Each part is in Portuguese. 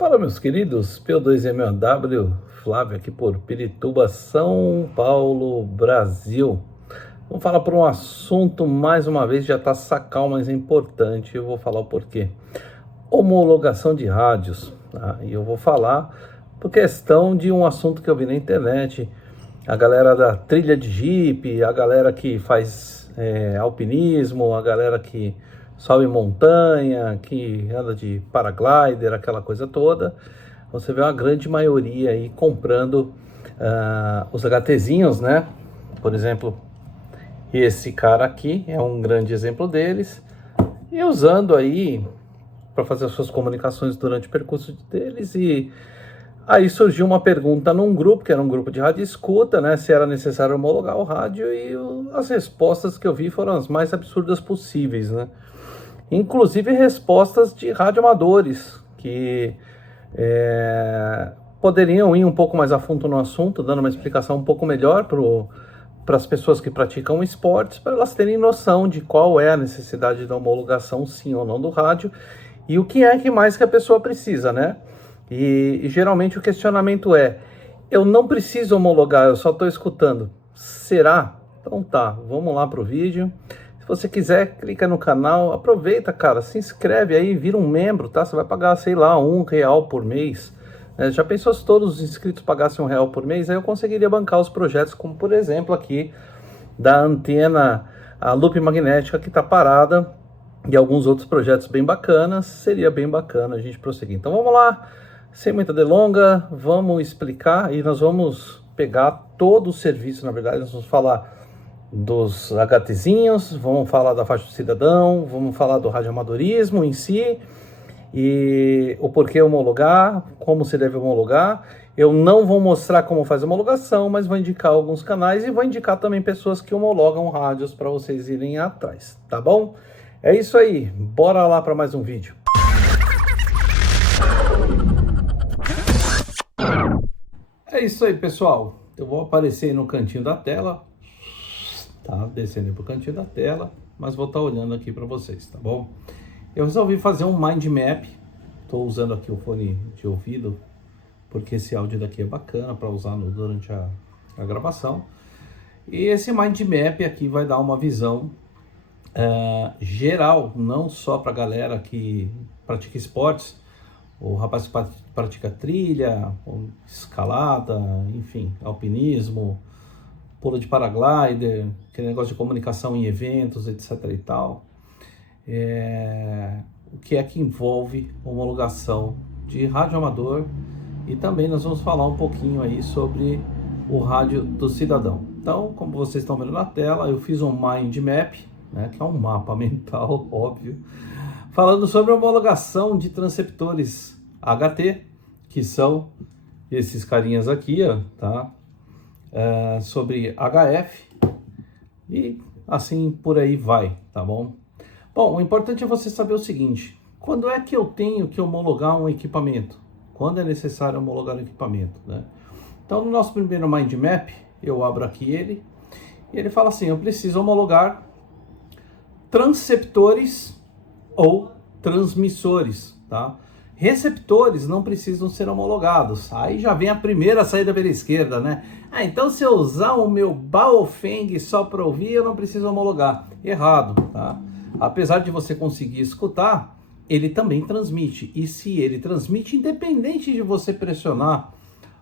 Fala, meus queridos, P2MW, Flávio aqui por Pirituba, São Paulo, Brasil. Vamos falar por um assunto, mais uma vez, já está sacal, mas é importante, eu vou falar o porquê. Homologação de rádios, tá? E eu vou falar por questão de um assunto que eu vi na internet, a galera da trilha de Jeep, a galera que faz alpinismo, a galera que sobe montanha, que anda de paraglider, aquela coisa toda. Você vê uma grande maioria aí comprando os HTzinhos, né? Por exemplo, esse cara aqui é um grande exemplo deles. E usando aí para fazer as suas comunicações durante o percurso deles. E aí surgiu uma pergunta num grupo, que era um grupo de rádio escuta, né? Se era necessário homologar o rádio, e as respostas que eu vi foram as mais absurdas possíveis, né? Inclusive respostas de radioamadores que poderiam ir um pouco mais a fundo no assunto, dando uma explicação um pouco melhor para as pessoas que praticam esportes, para elas terem noção de qual é a necessidade da homologação, sim ou não, do rádio, e o que é que mais que a pessoa precisa, né? E geralmente o questionamento é: eu não preciso homologar, eu só estou escutando. Será? Então tá, vamos lá para o vídeo. Se você quiser, clica no canal, aproveita, cara, se inscreve aí, vira um membro, tá? Você vai pagar, sei lá, R$1 por mês. Já pensou se todos os inscritos pagassem R$1 por mês? Aí eu conseguiria bancar os projetos, como por exemplo aqui, da antena, a loop magnética que está parada, e alguns outros projetos bem bacanas. Seria bem bacana a gente prosseguir. Então vamos lá, sem muita delonga, vamos explicar e nós vamos pegar todo o serviço. Na verdade, nós vamos falar dos HTzinhos, vamos falar da faixa do cidadão, vamos falar do radioamadorismo em si, e o porquê homologar, como se deve homologar. Eu não vou mostrar como faz a homologação, mas vou indicar alguns canais e vou indicar também pessoas que homologam rádios para vocês irem atrás, tá bom? É isso aí, bora lá para mais um vídeo. É isso aí, pessoal. Eu vou aparecer aí no cantinho da tela, tá? Descendo para o cantinho da tela, mas vou estar olhando aqui para vocês, tá bom? Eu resolvi fazer um mind map. Estou usando aqui o fone de ouvido, porque esse áudio daqui é bacana para usar durante a gravação. E esse mind map aqui vai dar uma visão geral, não só para a galera que pratica esportes, o rapaz que pratica trilha, escalada, enfim, alpinismo, pulo de paraglider, aquele negócio de comunicação em eventos, etc e tal. O que é que envolve homologação de rádio amador, e também nós vamos falar um pouquinho aí sobre o rádio do cidadão. Então, como vocês estão vendo na tela, eu fiz um mind map, né, que é um mapa mental, óbvio, falando sobre a homologação de transceptores HT, que são esses carinhas aqui, ó, tá? Sobre HF e assim por aí vai, tá bom? Bom, o importante é você saber o seguinte: quando é que eu tenho que homologar um equipamento? Quando é necessário homologar um equipamento, né? Então, no nosso primeiro mind map, eu abro aqui ele, e ele fala assim: eu preciso homologar transceptores ou transmissores, tá? Receptores não precisam ser homologados. Aí já vem a primeira saída pela esquerda, né? Então se eu usar o meu Baofeng só para ouvir, eu não preciso homologar. Errado, tá? Apesar de você conseguir escutar, ele também transmite. E se ele transmite, independente de você pressionar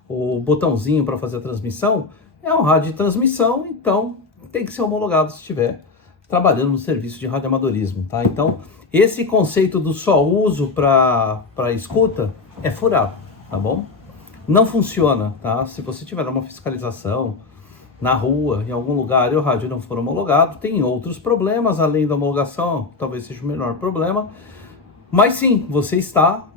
o botãozinho para fazer a transmissão, é um rádio de transmissão, então tem que ser homologado se estiver trabalhando no serviço de radioamadorismo, tá? Então, esse conceito do só uso para escuta é furado, tá bom? Não funciona, tá? Se você tiver uma fiscalização na rua, em algum lugar, e o rádio não for homologado, tem outros problemas, além da homologação, talvez seja o menor problema, mas sim, você está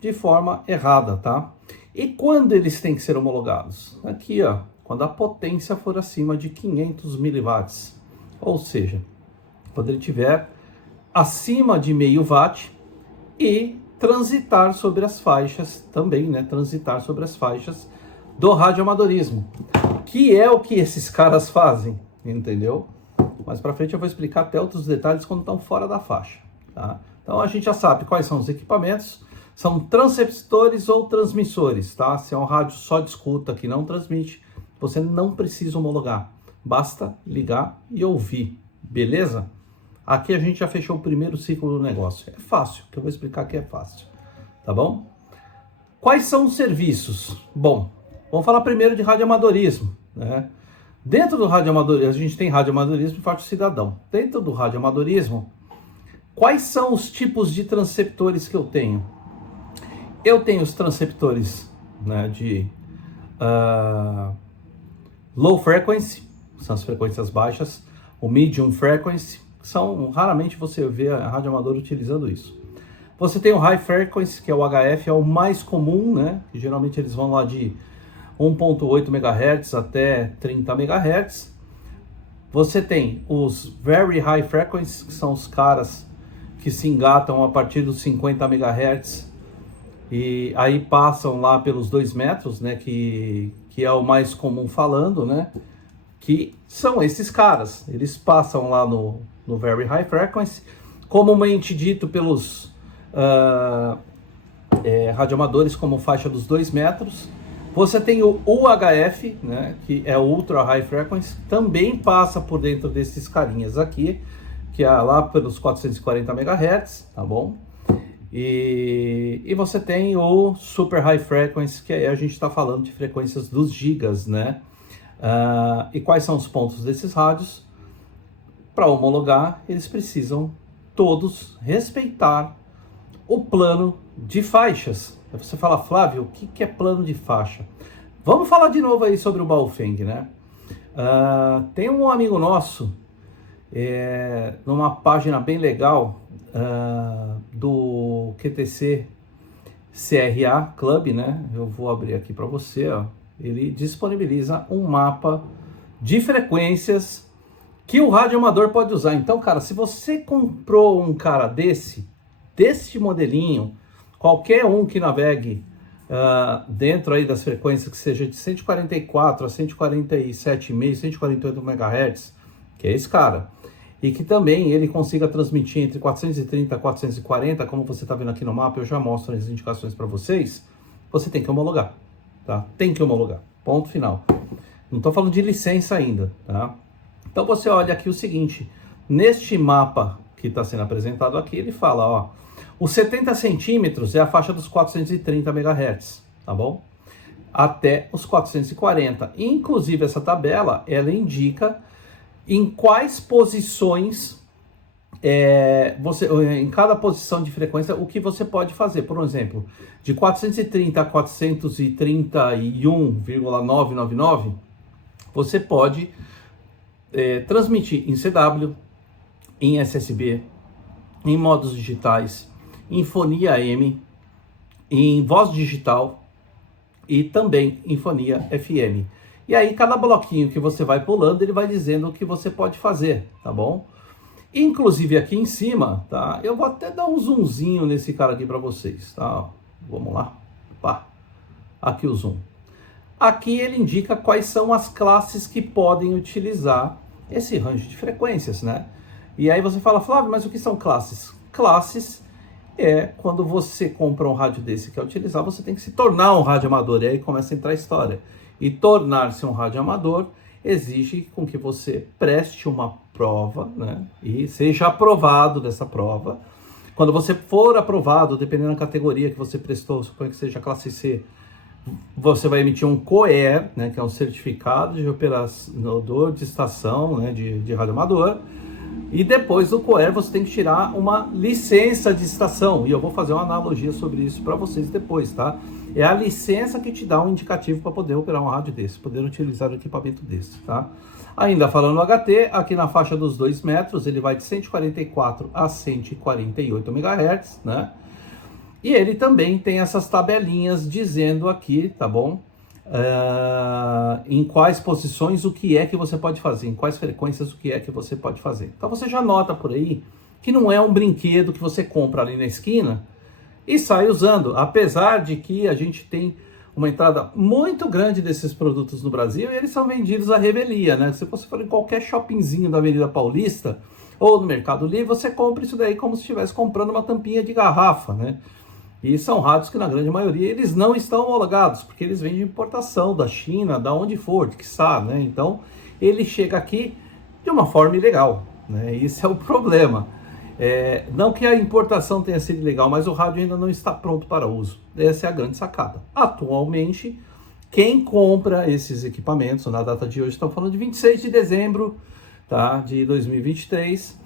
de forma errada, tá? E quando eles têm que ser homologados? Aqui, ó, quando a potência for acima de 500 miliwatts, ou seja, quando ele tiver acima de meio watt e transitar sobre as faixas também, né? Transitar sobre as faixas do radioamadorismo, que é o que esses caras fazem, entendeu? Mais para frente eu vou explicar até outros detalhes quando estão fora da faixa, tá? Então a gente já sabe quais são os equipamentos. São transceptores ou transmissores, tá? Se é um rádio só de escuta que não transmite, você não precisa homologar. Basta ligar e ouvir, beleza? Aqui a gente já fechou o primeiro ciclo do negócio. É fácil, que eu vou explicar que é fácil, tá bom? Quais são os serviços? Bom, vamos falar primeiro de radioamadorismo, né? Dentro do radioamadorismo, a gente tem radioamadorismo e faixa cidadão. Dentro do radioamadorismo, quais são os tipos de transceptores que eu tenho? Eu tenho os transceptores, né, de low frequency, são as frequências baixas, o medium frequency, raramente você vê a radioamadora utilizando isso. Você tem o high frequency, que é o HF, é o mais comum, né? Que geralmente eles vão lá de 1.8 MHz até 30 MHz. Você tem os very high frequency, que são os caras que se engatam a partir dos 50 MHz e aí passam lá pelos 2 metros, né? Que é o mais comum falando, né? Que são esses caras. Eles passam lá no very high frequency, comumente dito pelos radioamadores como faixa dos 2 metros. Você tem o UHF, né, que é o Ultra High Frequency, também passa por dentro desses carinhas aqui, que é lá pelos 440 MHz, tá bom? E você tem o Super High Frequency, que aí a gente está falando de frequências dos gigas, né? E quais são os pontos desses rádios? Para homologar, eles precisam todos respeitar o plano de faixas. Você fala, Flávio, o que é plano de faixa? Vamos falar de novo aí sobre o Baofeng, né? Tem um amigo nosso, numa página bem legal do QTC CRA Club, né? Eu vou abrir aqui para você, ó. Ele disponibiliza um mapa de frequências que o radioamador pode usar. Então, cara, se você comprou um cara desse modelinho, qualquer um que navegue dentro aí das frequências que seja de 144 a 147,5, 148 MHz, que é esse cara, e que também ele consiga transmitir entre 430 e 440, como você está vendo aqui no mapa, eu já mostro as indicações para vocês, você tem que homologar, tá? Tem que homologar, ponto final. Não estou falando de licença ainda, tá? Então você olha aqui o seguinte, neste mapa que está sendo apresentado aqui, ele fala, ó, os 70 centímetros é a faixa dos 430 MHz, tá bom? Até os 440. Inclusive, essa tabela, ela indica em quais posições, em cada posição de frequência, o que você pode fazer. Por exemplo, de 430 a 431,999, você pode transmitir em CW, em SSB, em modos digitais, em fonia AM, em voz digital e também em fonia FM. E aí cada bloquinho que você vai pulando, ele vai dizendo o que você pode fazer, tá bom? Inclusive aqui em cima, tá? Eu vou até dar um zoomzinho nesse cara aqui para vocês, tá? Vamos lá. Pá. Aqui o zoom. Aqui ele indica quais são as classes que podem utilizar esse range de frequências, né? E aí você fala, Flávio, mas o que são classes? Classes é quando você compra um rádio desse que quer utilizar, você tem que se tornar um radioamador. E aí começa a entrar a história. E tornar-se um radioamador exige com que você preste uma prova, né? E seja aprovado dessa prova. Quando você for aprovado, dependendo da categoria que você prestou, suponho que seja classe C, você vai emitir um COER, né? Que é um certificado de operador de estação, né? de radioamador. E depois do COER você tem que tirar uma licença de estação. E eu vou fazer uma analogia sobre isso para vocês depois, tá? É a licença que te dá um indicativo para poder operar um rádio desse, poder utilizar um equipamento desse, tá? Ainda falando no HT, aqui na faixa dos 2 metros, ele vai de 144 a 148 MHz, né? E ele também tem essas tabelinhas dizendo aqui, tá bom? Em quais posições o que é que você pode fazer, em quais frequências o que é que você pode fazer. Então você já nota por aí que não é um brinquedo que você compra ali na esquina e sai usando, apesar de que a gente tem uma entrada muito grande desses produtos no Brasil e eles são vendidos à revelia, né? Se você for em qualquer shoppingzinho da Avenida Paulista ou no Mercado Livre, você compra isso daí como se estivesse comprando uma tampinha de garrafa, né? E são rádios que, na grande maioria, eles não estão homologados, porque eles vêm de importação da China, da onde for, que sabe, né? Então, ele chega aqui de uma forma ilegal, né? Esse é o problema. Não que a importação tenha sido ilegal, mas o rádio ainda não está pronto para uso. Essa é a grande sacada. Atualmente, quem compra esses equipamentos, na data de hoje, estamos falando de 26 de dezembro, tá, de 2023,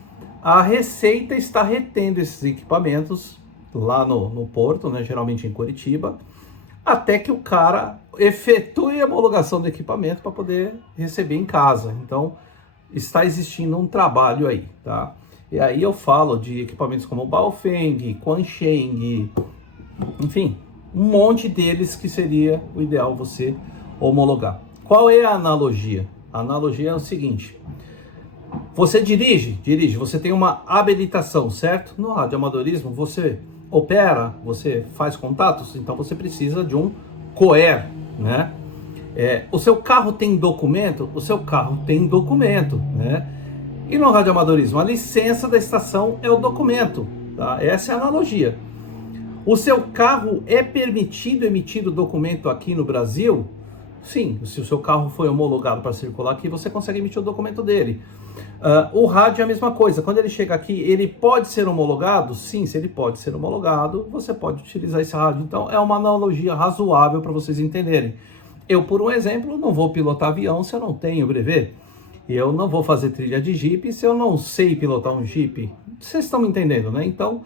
a Receita está retendo esses equipamentos lá no porto, né, geralmente em Curitiba, até que o cara efetue a homologação do equipamento para poder receber em casa. Então, está existindo um trabalho aí, tá? E aí eu falo de equipamentos como Baofeng, Quansheng, enfim, um monte deles que seria o ideal você homologar. Qual é a analogia? A analogia é o seguinte: você dirige, você tem uma habilitação, certo? No radioamadorismo você opera, você faz contatos, então você precisa de um COER, né? O seu carro tem documento? O seu carro tem documento, né? E no radioamadorismo, a licença da estação é o documento, tá? Essa é a analogia. O seu carro é permitido emitir o documento aqui no Brasil? Sim, se o seu carro foi homologado para circular aqui, você consegue emitir o documento dele. O rádio é a mesma coisa. Quando ele chega aqui, ele pode ser homologado? Sim, se ele pode ser homologado, você pode utilizar esse rádio. Então, é uma analogia razoável para vocês entenderem. Eu, por um exemplo, não vou pilotar avião se eu não tenho brevet. Eu não vou fazer trilha de Jeep se eu não sei pilotar um Jeep. Vocês estão me entendendo, né? Então,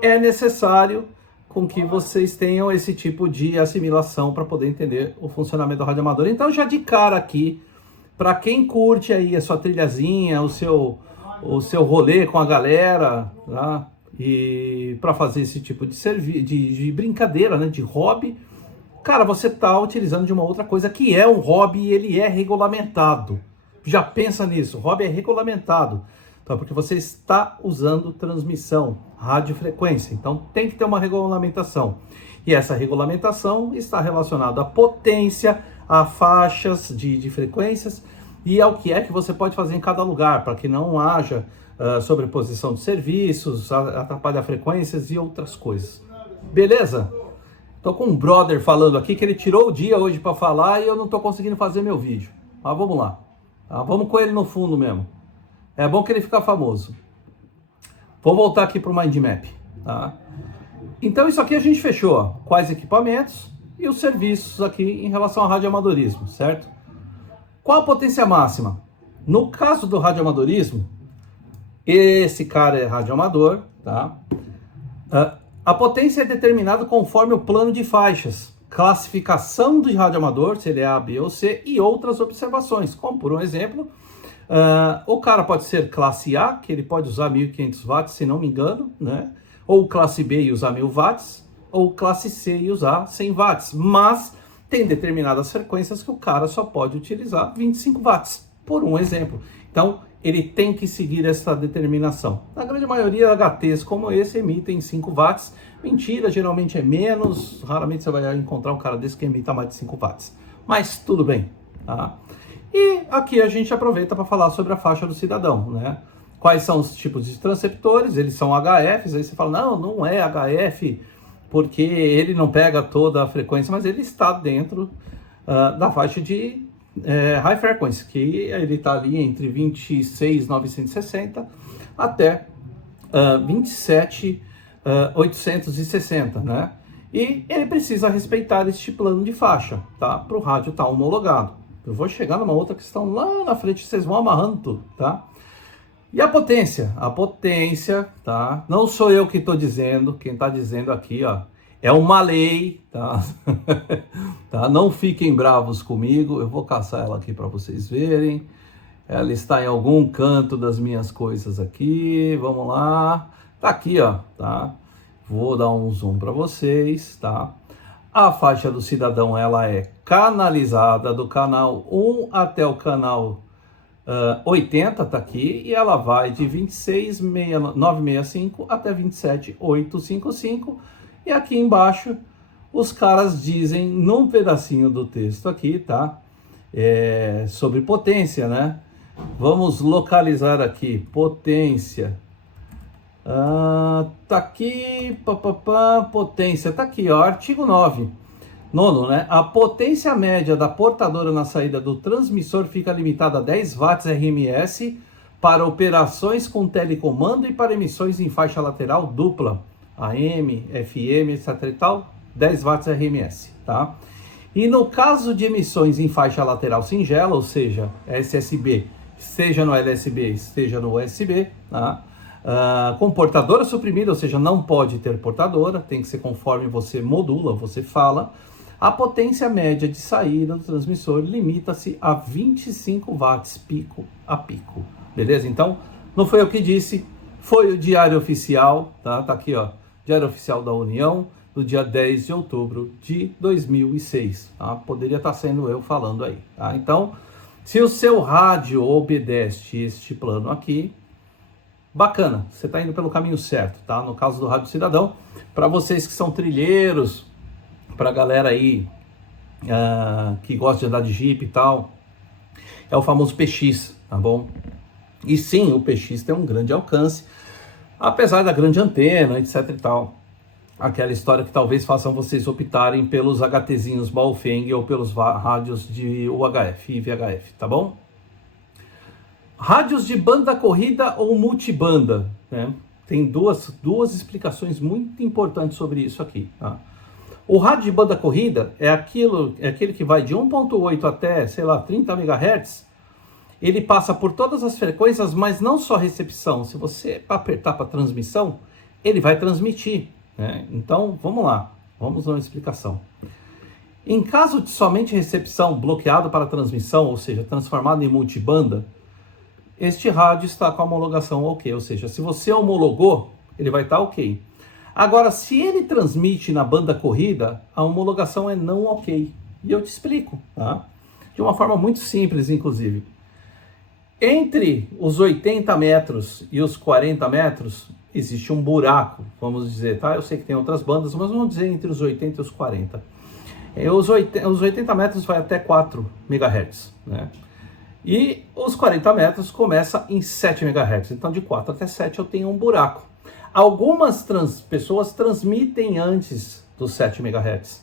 é necessário com que vocês tenham esse tipo de assimilação para poder entender o funcionamento do radioamador. Então, já de cara aqui, para quem curte aí a sua trilhazinha, o seu rolê com a galera, tá? E para fazer esse tipo de brincadeira, né? De hobby, cara, você está utilizando de uma outra coisa que é um hobby e ele é regulamentado. Já pensa nisso, o hobby é regulamentado. Então, porque você está usando transmissão, radiofrequência. Então, tem que ter uma regulamentação. E essa regulamentação está relacionada à potência, a faixas de frequências e ao que é que você pode fazer em cada lugar, para que não haja sobreposição de serviços, atrapalhar frequências e outras coisas. Beleza? Tô com um brother falando aqui que ele tirou o dia hoje para falar e eu não tô conseguindo fazer meu vídeo. Mas vamos lá. Tá? Vamos com ele no fundo mesmo. É bom que ele fica famoso. Vou voltar aqui para o Mind Map. Tá? Então isso aqui a gente fechou. Ó. Quais equipamentos e os serviços aqui em relação ao radioamadorismo, certo? Qual a potência máxima? No caso do radioamadorismo, esse cara é radioamador, tá? A potência é determinada conforme o plano de faixas, classificação do radioamador, se ele é A, B ou C, e outras observações, como por um exemplo, o cara pode ser classe A, que ele pode usar 1500 watts, se não me engano, né? Ou classe B e usar 1000 watts, ou classe C e usar 100 watts, mas tem determinadas frequências que o cara só pode utilizar 25 watts, por um exemplo. Então, ele tem que seguir essa determinação. Na grande maioria, HTs como esse emitem 5 watts. Mentira, geralmente é menos. Raramente você vai encontrar um cara desse que emita mais de 5 watts. Mas tudo bem. Tá? E aqui a gente aproveita para falar sobre a faixa do cidadão. Né? Quais são os tipos de transceptores? Eles são HFs. Aí você fala, não é HF, porque ele não pega toda a frequência, mas ele está dentro da faixa de high frequency, que ele está ali entre 26.960 até 27.860, né? E ele precisa respeitar este plano de faixa, tá? Para o rádio estar homologado. Eu vou chegar numa outra questão lá na frente, vocês vão amarrando tudo, tá? E a potência? A potência, tá? Não sou eu que estou dizendo, quem está dizendo aqui, ó, é uma lei, tá? Tá? Não fiquem bravos comigo, eu vou caçar ela aqui para vocês verem. Ela está em algum canto das minhas coisas aqui, vamos lá. Tá aqui, ó, tá? Vou dar um zoom para vocês, tá? A faixa do cidadão, ela é canalizada do canal 1 até o canal 80, tá aqui, e ela vai de 26.965 até 27.855. E aqui embaixo, os caras dizem, num pedacinho do texto aqui, tá? Sobre potência, né? Vamos localizar aqui, potência Tá aqui, potência, tá aqui, ó, artigo 9. Nono, né? A potência média da portadora na saída do transmissor fica limitada a 10 watts RMS para operações com telecomando e para emissões em faixa lateral dupla, AM, FM, etc e tal, 10 watts RMS, tá? E no caso de emissões em faixa lateral singela, ou seja, SSB, seja no LSB, seja no USB, tá? Com portadora suprimida, ou seja, não pode ter portadora, tem que ser conforme você modula, você fala, a potência média de saída do transmissor limita-se a 25 watts pico a pico, beleza? Então, não foi eu que disse, foi o Diário Oficial, tá? Tá aqui, ó, Diário Oficial da União, do dia 10 de outubro de 2006, tá? Poderia estar sendo eu falando aí, tá? Então, se o seu rádio obedece este plano aqui, bacana, você está indo pelo caminho certo, tá? No caso do Rádio Cidadão, para vocês que são trilheiros, para a galera aí que gosta de andar de Jeep e tal, é o famoso PX, tá bom? E sim, o PX tem um grande alcance, apesar da grande antena, etc e tal. Aquela história que talvez façam vocês optarem pelos HTzinhos Baofeng ou pelos rádios de UHF e VHF, tá bom? Rádios de banda corrida ou multibanda, né? Tem duas explicações muito importantes sobre isso aqui, tá? O rádio de banda corrida é aquele que vai de 1.8 até, sei lá, 30 MHz. Ele passa por todas as frequências, mas não só recepção. Se você apertar para transmissão, ele vai transmitir, né? Então, vamos lá. Vamos a uma explicação. Em caso de somente recepção bloqueado para transmissão, ou seja, transformado em multibanda, este rádio está com a homologação ok, ou seja, se você homologou, ele vai estar ok. Agora, se ele transmite na banda corrida, a homologação é não ok. E eu te explico, tá? De uma forma muito simples, inclusive. Entre os 80 metros e os 40 metros, existe um buraco, vamos dizer, tá? Eu sei que tem outras bandas, mas vamos dizer entre os 80 e os 40. Os 80 metros vai até 4 MHz, né? E os 40 metros começa em 7 MHz. Então, de 4 até 7 eu tenho um buraco. Algumas pessoas transmitem antes dos 7 MHz.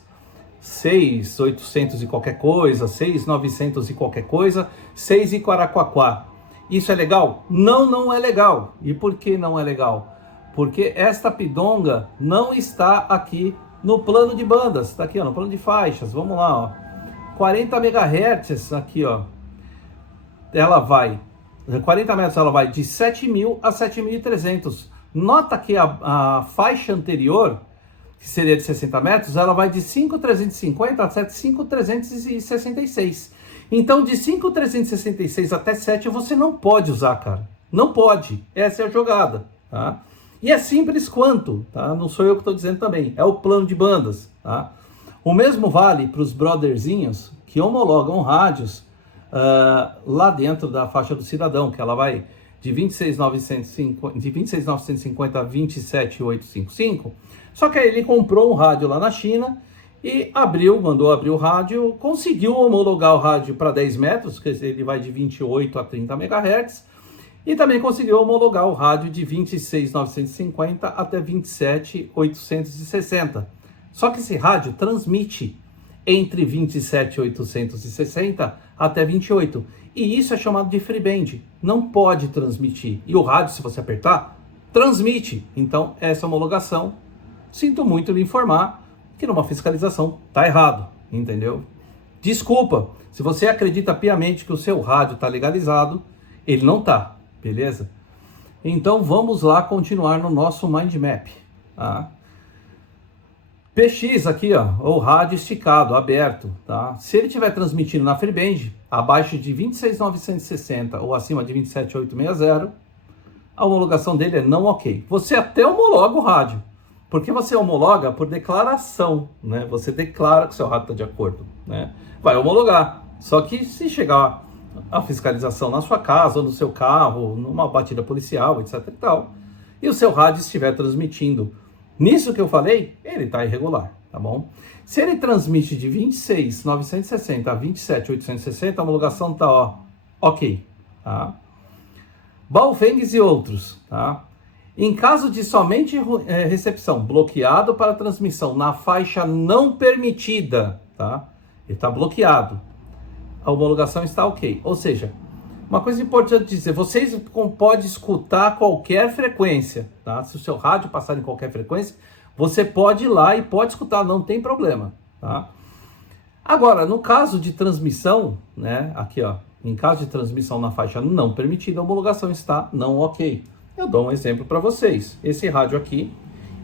6.800 e qualquer coisa, 6.900 e qualquer coisa, 6 e Quaraquaquá. Isso é legal? Não, não é legal. E por que não é legal? Porque esta pidonga não está aqui no plano de bandas. Está aqui, ó, no plano de faixas. Vamos lá, ó. 40 MHz aqui, ó. Ela vai, 40 metros ela vai de 7.000 a 7.300. Nota que a faixa anterior, que seria de 60 metros, ela vai de 5.350 a 5.366. Então, de 5.366 até 7 você não pode usar, cara. Não pode. Essa é a jogada, tá? E é simples quanto, tá? Não sou eu que estou dizendo também. É o plano de bandas, tá? O mesmo vale para os brotherzinhos que homologam rádios lá dentro da faixa do cidadão, que ela vai de 26.950 a 27.855. Só que aí ele comprou um rádio lá na China e mandou abrir o rádio, conseguiu homologar o rádio para 10 metros, que ele vai de 28 a 30 MHz, e também conseguiu homologar o rádio de 26.950 até 27.860. Só que esse rádio transmite entre 27.860 até 28. E isso é chamado de freeband. Não pode transmitir. E o rádio, se você apertar, transmite. Então, essa homologação, sinto muito lhe informar que numa fiscalização tá errado, entendeu? Desculpa, se você acredita piamente que o seu rádio tá legalizado, ele não tá, beleza? Então, vamos lá continuar no nosso mind map, tá? PX aqui, ó, ou rádio esticado, aberto, tá? Se ele estiver transmitindo na freeband, abaixo de 26.960 ou acima de 27.860, a homologação dele é não ok. Você até homologa o rádio, porque você homologa por declaração, né? Você declara que o seu rádio está de acordo, né? Vai homologar, só que se chegar a fiscalização na sua casa ou no seu carro, numa batida policial, etc e tal, e o seu rádio estiver transmitindo nisso que eu falei, ele está irregular, tá bom? Se ele transmite de 26.960 a 27.860, a homologação está ok, tá? Baofengs e outros, tá? Em caso de somente recepção, bloqueado para transmissão na faixa não permitida, tá? Ele está bloqueado. A homologação está ok. Ou seja, uma coisa importante dizer, vocês podem escutar qualquer frequência, tá? Se o seu rádio passar em qualquer frequência, você pode ir lá e pode escutar, não tem problema, tá? Agora, no caso de transmissão, né? Aqui, ó, em caso de transmissão na faixa não permitida, a homologação está não ok. Eu dou um exemplo para vocês. Esse rádio aqui,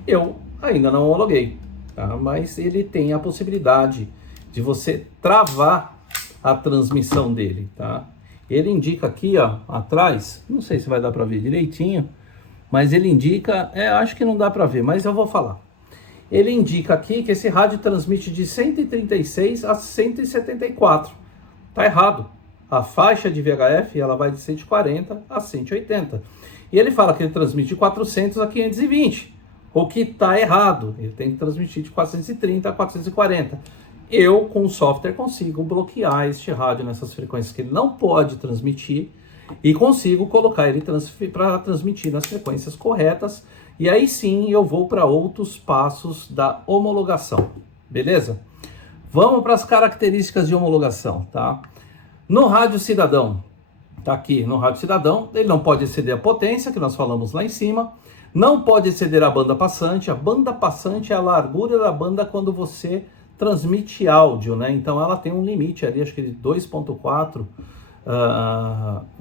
eu ainda não homologuei, tá? Mas ele tem a possibilidade de você travar a transmissão dele, tá? Ele indica aqui, ó, atrás, não sei se vai dar para ver direitinho, mas ele indica, acho que não dá para ver, mas eu vou falar. Ele indica aqui que esse rádio transmite de 136 a 174. Tá errado. A faixa de VHF, ela vai de 140 a 180. E ele fala que ele transmite de 400 a 520, o que tá errado. Ele tem que transmitir de 430 a 440. Eu, com o software, consigo bloquear este rádio nessas frequências que ele não pode transmitir e consigo colocar ele para transmitir nas frequências corretas. E aí sim eu vou para outros passos da homologação, beleza? Vamos para as características de homologação, tá? No rádio cidadão, tá aqui no rádio cidadão, ele não pode exceder a potência, que nós falamos lá em cima, não pode exceder a banda passante. A banda passante é a largura da banda quando você transmite áudio, né? Então ela tem um limite ali, acho que de 2.4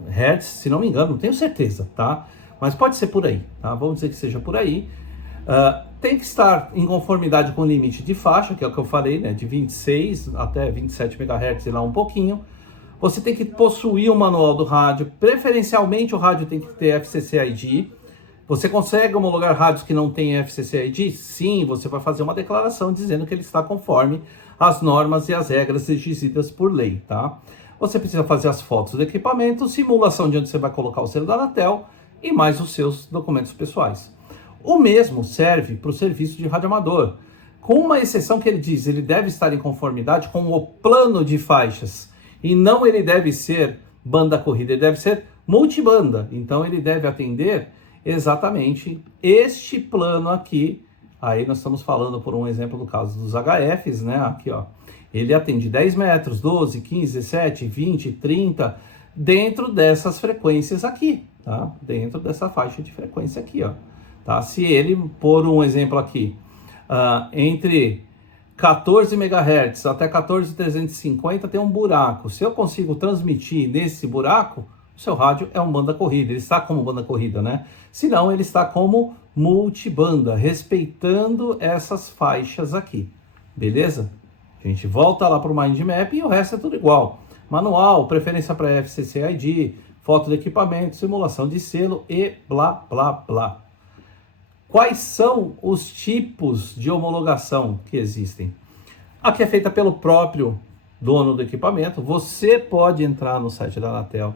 Hz, se não me engano, não tenho certeza, tá? Mas pode ser por aí, tá? Vamos dizer que seja por aí. Tem que estar em conformidade com o limite de faixa, que é o que eu falei, né? De 26 até 27 MHz e lá um pouquinho. Você tem que possuir o manual do rádio, preferencialmente o rádio tem que ter FCC ID. Você consegue homologar rádios que não têm FCC ID? Sim, você vai fazer uma declaração dizendo que ele está conforme as normas e as regras exigidas por lei, tá? Você precisa fazer as fotos do equipamento, simulação de onde você vai colocar o selo da Anatel e mais os seus documentos pessoais. O mesmo serve para o serviço de radioamador, com uma exceção que ele diz, ele deve estar em conformidade com o plano de faixas, e não ele deve ser banda corrida, ele deve ser multibanda, então ele deve atender exatamente este plano aqui. Aí nós estamos falando, por um exemplo, no caso dos HFs, né? Aqui, ó, ele atende 10 metros, 12, 15, 17, 20, 30, dentro dessas frequências aqui, tá? Dentro dessa faixa de frequência aqui, ó. Tá? Se ele, por um exemplo aqui, entre 14 MHz até 14.350 tem um buraco. Se eu consigo transmitir nesse buraco, o seu rádio é um banda corrida. Ele está como banda corrida, né? Se não, ele está como multibanda, respeitando essas faixas aqui. Beleza? A gente volta lá para o Mind Map e o resto é tudo igual. Manual, preferência para FCC ID, foto do equipamento, simulação de selo e blá, blá, blá. Quais são os tipos de homologação que existem? Aqui é feita pelo próprio dono do equipamento. Você pode entrar no site da Anatel,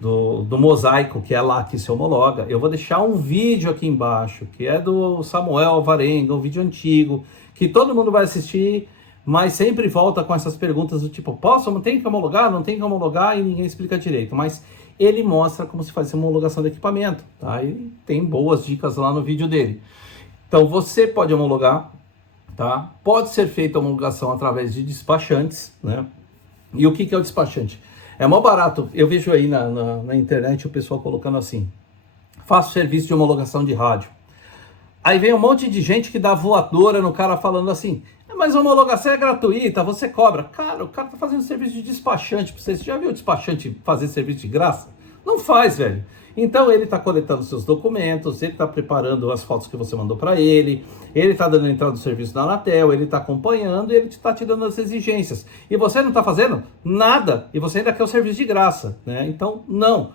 do Mosaico, que é lá que se homologa. Eu vou deixar um vídeo aqui embaixo, que é do Samuel Alvarenga, um vídeo antigo, que todo mundo vai assistir, mas sempre volta com essas perguntas do tipo, não tem que homologar, não tem que homologar, e ninguém explica direito. Mas ele mostra como se faz a homologação do equipamento, tá? E tem boas dicas lá no vídeo dele. Então você pode homologar, tá? Pode ser feita a homologação através de despachantes, né? E o que é o despachante? É mó barato. Eu vejo aí na internet o pessoal colocando assim, faço serviço de homologação de rádio. Aí vem um monte de gente que dá voadora no cara falando assim, mas a homologação é gratuita, você cobra. Cara, o cara tá fazendo serviço de despachante pra vocês. Você já viu o despachante fazer serviço de graça? Não faz, velho. Então ele tá coletando seus documentos, ele tá preparando as fotos que você mandou para ele tá dando a entrada do serviço da Anatel, ele tá acompanhando e ele tá te dando as exigências. E você não tá fazendo nada, e você ainda quer o serviço de graça, né? Então, não.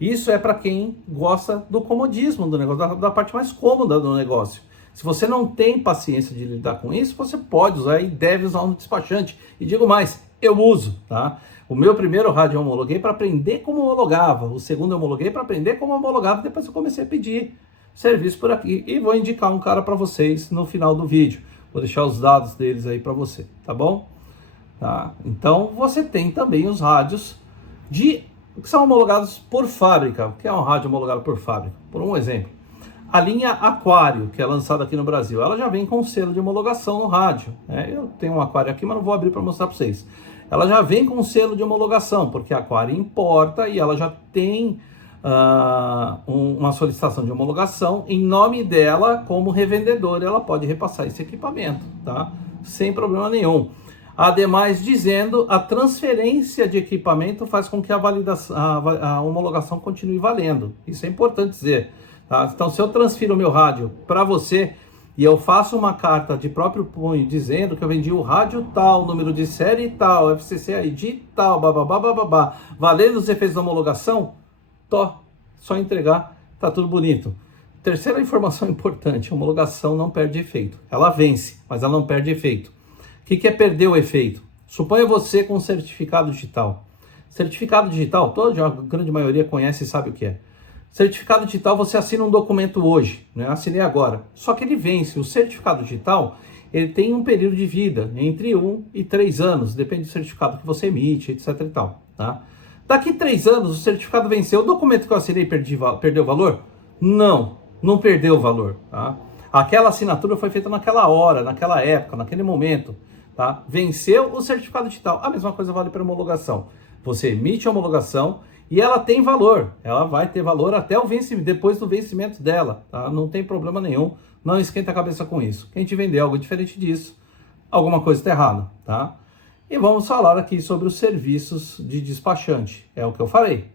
Isso é para quem gosta do comodismo do negócio, da parte mais cômoda do negócio. Se você não tem paciência de lidar com isso, você pode usar e deve usar um despachante. E digo mais, eu uso, tá? O meu primeiro rádio eu homologuei para aprender como homologava. O segundo eu homologuei para aprender como homologava. Depois eu comecei a pedir serviço por aqui. E vou indicar um cara para vocês no final do vídeo. Vou deixar os dados deles aí para você, tá bom? Tá? Então você tem também os rádios que são homologados por fábrica. O que é um rádio homologado por fábrica? Por um exemplo. A linha Aquário, que é lançada aqui no Brasil, ela já vem com selo de homologação no rádio, né? Eu tenho um Aquário aqui, mas não vou abrir para mostrar para vocês. Ela já vem com selo de homologação, porque a Aquário importa e ela já tem uma solicitação de homologação em nome dela como revendedora. Ela pode repassar esse equipamento, tá? Sem problema nenhum. Ademais, dizendo, a transferência de equipamento faz com que a homologação continue valendo. Isso é importante dizer. Tá? Então, se eu transfiro o meu rádio para você e eu faço uma carta de próprio punho dizendo que eu vendi o rádio tal, número de série tal, FCC ID tal, babá, valendo os efeitos da homologação, só entregar, tá tudo bonito. Terceira informação importante, a homologação não perde efeito. Ela vence, mas ela não perde efeito. O que é perder o efeito? Suponha você com um certificado digital. Certificado digital, a grande maioria conhece e sabe o que é. Certificado digital, você assina um documento hoje, né? Assinei agora. Só que ele vence. O certificado digital, ele tem um período de vida entre 1 e 3 anos, depende do certificado que você emite, etc e tal, tá? Daqui 3 anos, o certificado venceu. O documento que eu assinei perdeu valor? Não perdeu o valor, tá? Aquela assinatura foi feita naquela hora, naquela época, naquele momento, tá? Venceu o certificado digital. A mesma coisa vale para homologação. Você emite a homologação e ela tem valor. Ela vai ter valor até o vencimento, depois do vencimento dela, tá? Não tem problema nenhum. Não esquenta a cabeça com isso. Quem te vender algo diferente disso, alguma coisa está errada, tá? E vamos falar aqui sobre os serviços de despachante. É o que eu falei.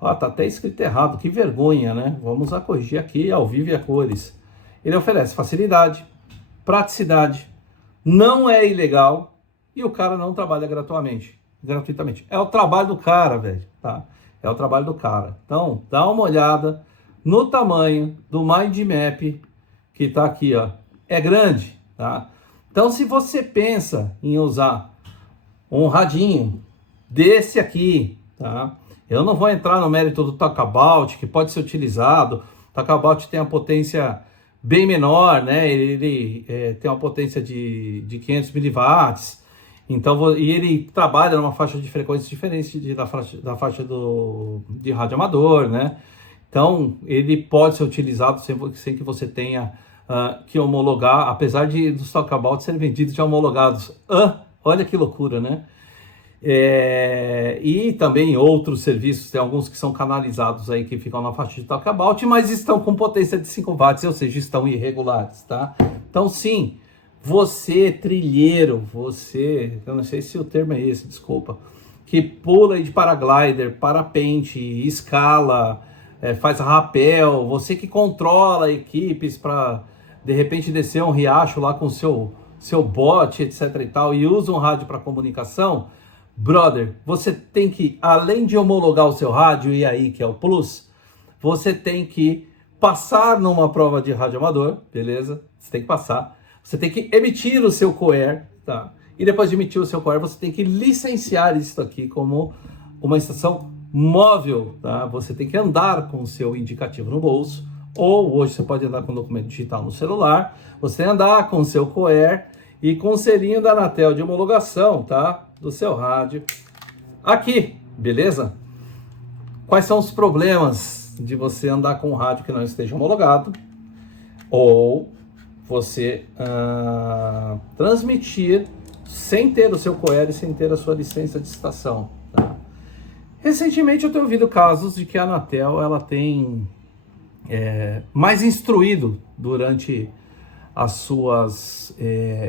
Ó, tá até escrito errado, que vergonha, né? Vamos corrigir aqui ao vivo e a cores. Ele oferece facilidade, praticidade, não é ilegal e o cara não trabalha gratuitamente. É o trabalho do cara, velho, tá? É o trabalho do cara. Então, dá uma olhada no tamanho do Mind Map que tá aqui, ó. É grande, tá? Então, se você pensa em usar um radinho desse aqui, tá? Eu não vou entrar no mérito do Talkabout, que pode ser utilizado. O Talkabout tem a potência bem menor, né? Ele tem uma potência de 500 miliwatts. Então, e ele trabalha numa faixa de frequência diferente da faixa de rádio amador, né? Então, ele pode ser utilizado sem que você tenha que homologar, apesar dos Talkabouts serem vendidos já homologados. Olha que loucura, né? E também outros serviços, tem alguns que são canalizados aí, que ficam na faixa de Talkabout, mas estão com potência de 5 watts, ou seja, estão irregulares, tá? Então, sim, você, trilheiro, eu não sei se o termo é esse, desculpa, que pula de paraglider, parapente, escala, faz rapel, você que controla equipes para, de repente, descer um riacho lá com o seu bot, etc e tal, e usa um rádio para comunicação, brother, você tem que, além de homologar o seu rádio, e aí que é o plus, você tem que passar numa prova de rádio amador, beleza? Você tem que passar. Você tem que emitir o seu COER, tá? E depois de emitir o seu COER, você tem que licenciar isso aqui como uma estação móvel, tá? Você tem que andar com o seu indicativo no bolso, ou hoje você pode andar com o documento digital no celular, você tem que andar com o seu COER e com o selinho da Anatel de homologação, tá? Do seu rádio aqui, beleza? Quais são os problemas de você andar com um rádio que não esteja homologado? Ou você transmitir sem ter o seu COER e sem ter a sua licença de estação, tá? Recentemente eu tenho ouvido casos de que a Anatel ela tem mais instruído durante as suas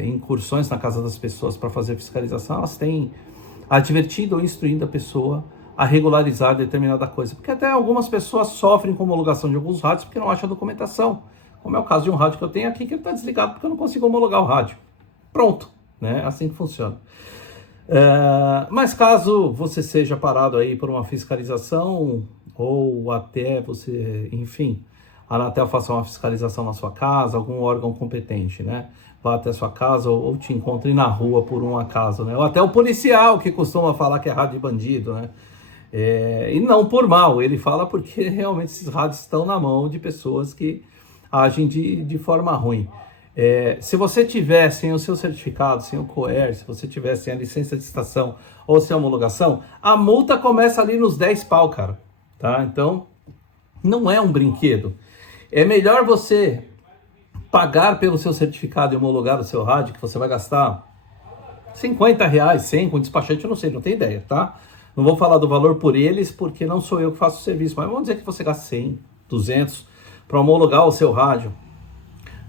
incursões na casa das pessoas para fazer fiscalização, elas têm advertido ou instruindo a pessoa a regularizar determinada coisa, porque até algumas pessoas sofrem com homologação de alguns rádios porque não acham a documentação. Como é o caso de um rádio que eu tenho aqui, que ele está desligado porque eu não consigo homologar o rádio. Pronto, né? Assim que funciona. Mas caso você seja parado aí por uma fiscalização, ou até você, enfim, a Anatel faça uma fiscalização na sua casa, algum órgão competente, né? Vá até a sua casa ou te encontre na rua por um acaso, né? Ou até o policial que costuma falar que é rádio de bandido, né? E não por mal, ele fala porque realmente esses rádios estão na mão de pessoas que agem de forma ruim. Se você tiver sem o seu certificado, sem o COER, se você tiver sem a licença de estação ou sem a homologação, a multa começa ali nos 10 pau, cara. Tá? Então, não é um brinquedo. É melhor você pagar pelo seu certificado e homologar o seu rádio, que você vai gastar R$50, 100 com despachante, eu não sei, não tenho ideia, tá? Não vou falar do valor por eles, porque não sou eu que faço o serviço, mas vamos dizer que você gasta 100, 200 para homologar o seu rádio,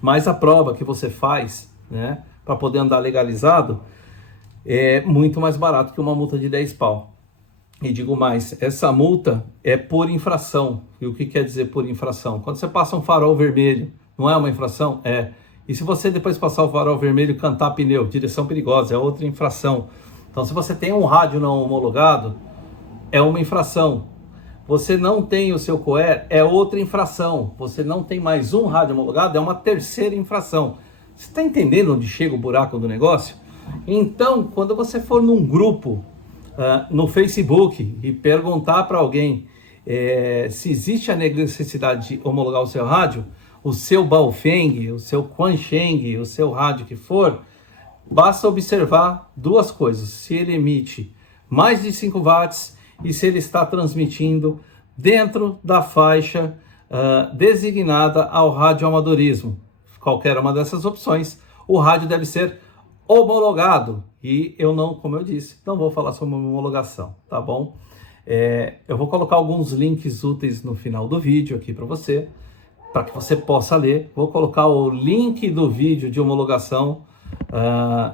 mas a prova que você faz, né, para poder andar legalizado, é muito mais barato que uma multa de 10 pau. E digo mais, essa multa é por infração. E o que quer dizer por infração? Quando você passa um farol vermelho, não é uma infração? É. E se você depois passar o farol vermelho e cantar pneu, direção perigosa, é outra infração. Então, se você tem um rádio não homologado, é uma infração. Você não tem o seu COER, é outra infração. Você não tem mais um rádio homologado, é uma terceira infração. Você está entendendo onde chega o buraco do negócio? Então, quando você for num grupo no Facebook e perguntar para alguém se existe a necessidade de homologar o seu rádio, o seu Baofeng, o seu Quansheng, o seu rádio que for, basta observar duas coisas: se ele emite mais de 5 watts e se ele está transmitindo dentro da faixa designada ao radioamadorismo. Qualquer uma dessas opções, o rádio deve ser homologado. E eu não, como eu disse, não vou falar sobre homologação, tá bom? Eu vou colocar alguns links úteis no final do vídeo aqui para você, para que você possa ler. Vou colocar o link do vídeo de homologação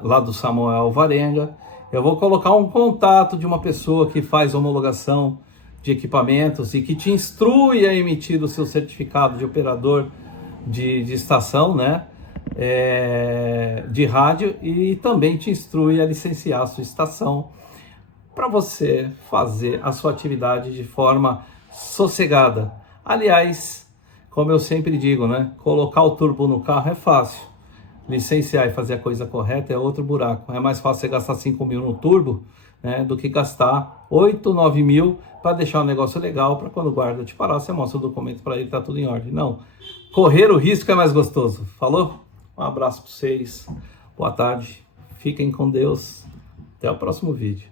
lá do Samuel Alvarenga. Eu vou colocar um contato de uma pessoa que faz homologação de equipamentos e que te instrui a emitir o seu certificado de operador de estação, né? De rádio, e também te instrui a licenciar a sua estação para você fazer a sua atividade de forma sossegada. Aliás, como eu sempre digo, né? Colocar o turbo no carro é fácil. Licenciar e fazer a coisa correta é outro buraco. É mais fácil você gastar 5 mil no turbo, né, do que gastar 8, 9 mil para deixar o negócio legal, para quando o guarda te parar, você mostra o documento para ele, tá tudo em ordem. Não. Correr o risco é mais gostoso. Falou? Um abraço para vocês. Boa tarde. Fiquem com Deus. Até o próximo vídeo.